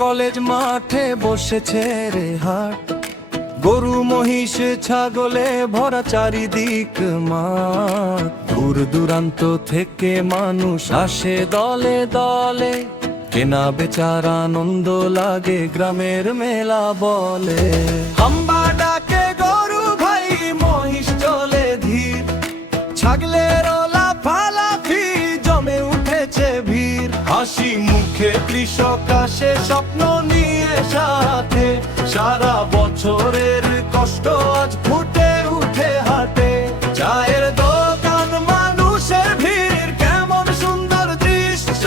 College মাঠে বসেছে রে হাট, গরু মহিষ ছাগলে ভরা চারিদিক মাঠ। দূর দূরান্ত থেকে মানুষ আসে দলে দলে, কেনা বেচার আনন্দ লাগে গ্রামের মেলা বলে। হাম্বা ডাকে গরু ভাই, মহিষ চলে ধীর, ছাগলের লাফালাফি জমে উঠেছে ভিড়। হাসি মুখে কৃষক আসে স্বপ্ন নিয়ে সাথে, সারা বছরের কষ্ট আজ ফুটে উঠে হাটে। চায়ের দোকান মানুষের ভিড়, কেমন সুন্দর দৃশ্য।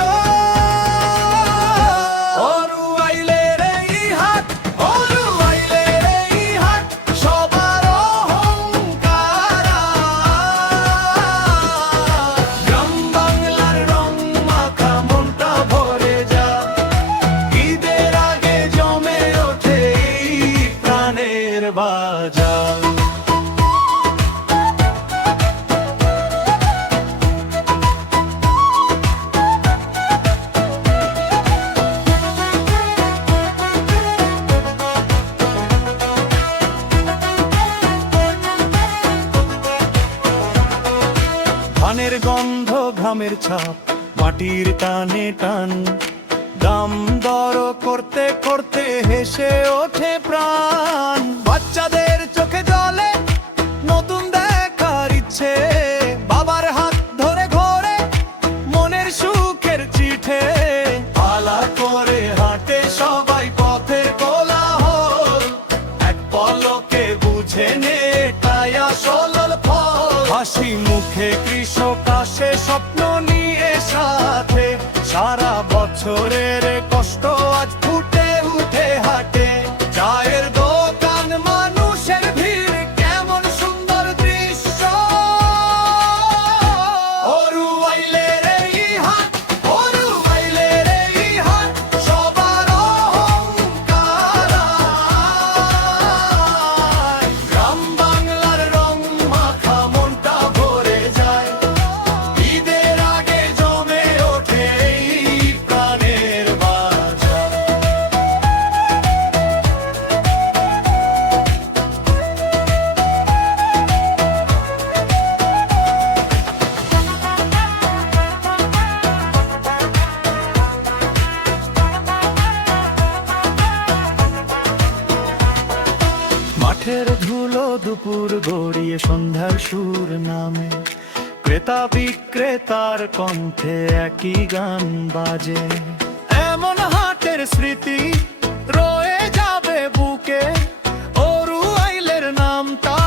অরুয়াইলের এই হাট, অরুয়াইলের এই হাট, সবার অহংকার। গ্রাম বাংলার রং মাখা মনটা ভরে যায়, ঈদের আগে জমে ওঠে এই প্রাণের বাজার। ধানের গন্ধ, ঘামের ছাপ, মাটির টানে টান, দাম দর করতে করতে হেসে ওঠে প্রাণ। বাচ্চাদের চোখে জলে নতুন দেখার ইচ্ছে, বাবার হাত ধরে ঘোরে মনের সুখের চিঠে। আলা করে হাঁটে সবাই পথের কোলাহল, এক পলকে বুঝে নে এটাই আসল ফল। হাসি মুখে কৃষক আসে স্বপ্ন নিয়ে সাথে, সারা বছরের কষ্ট আজ ফুটে উঠে হাটে। চায়ের দোকান মানুষের ভিড়, কেমন সুন্দর দৃশ্য। অরুয়াইলের এই হাট, অরুয়াইলের এই হাট, সবার অহংকার। গ্রাম বাংলার রং মাখা মনটা ভরে যায়, ঈদের আগে জমে ওঠে এই প্রাণের বাজার। মাঠের ধুলো দুপুর গড়িয়ে সন্ধ্যার সুর নামে, ক্রেতা বিক্রেতার কণ্ঠে একই গান বাজে। এমন হাটের স্মৃতি রয়ে যাবে বুকে, অরুয়াইলের নামটা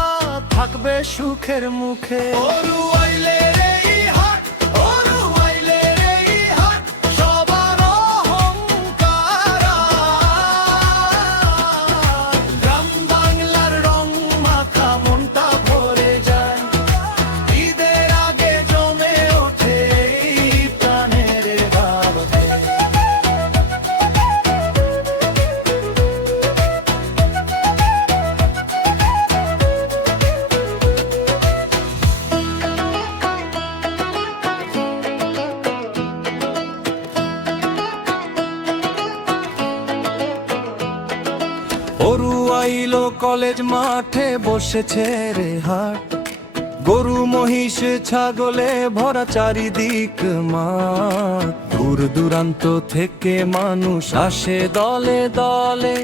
থাকবে সুখের মুখে। অরুয়াইলের এই হাট, অরুয়াইলের এই হাট, সবার অহংকার। গ্রাম বাংলার রং মাখা মনটা ভরে যায়, ঈদের আগে জমে ওঠে এই প্রাণের বাজার। অরুয়াইলো কলেজ মাঠে বসেছে রে হাট, গরু মহিষ ছাগলে ভরা চারিদিক মাঠ। দূর দূরান্ত থেকে মানুষ আসে দলে দলে,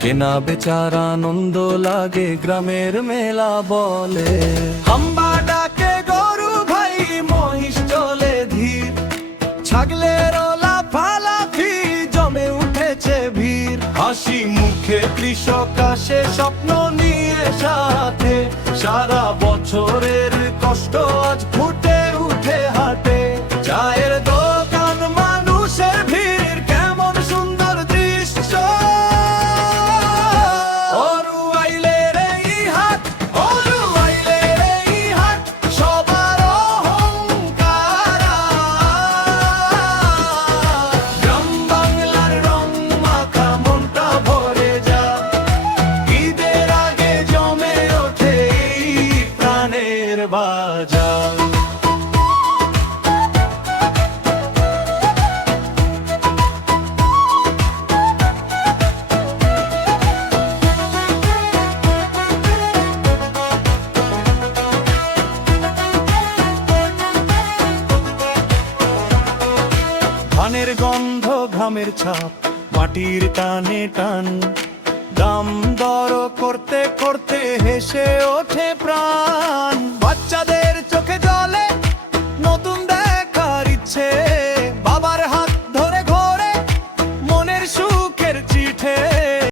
কেনা বেচার আনন্দ লাগে গ্রামের মেলা বলে। হাম্বা ডাকে গরু ভাই, মহিষ চলে ধীর, ছাগলের লাফালাফি জমে উঠেছে ভিড়। হাসি মুখে কৃষক আসে স্বপ্ন নিয়ে সাথে, সারা বছরের কষ্ট আজ ফুটে উঠে হাটে। চায়ের দোকান মানুষের ভিড়, কেমন সুন্দর দৃশ্য। অরুয়াইলের এই হাট, অরুয়াইলের এই হাট, সবার অহংকার। গ্রাম বাংলার রং মাখা মনটা ভরে যায়, ঈদের আগে জমে ওঠে এই প্রাণের বাজার। পানের গন্ধ ঘামের ছাপ মাটির টানে টান দাম দর করতে করতে হেসে ওঠে প্রাণ বাচ্চাদের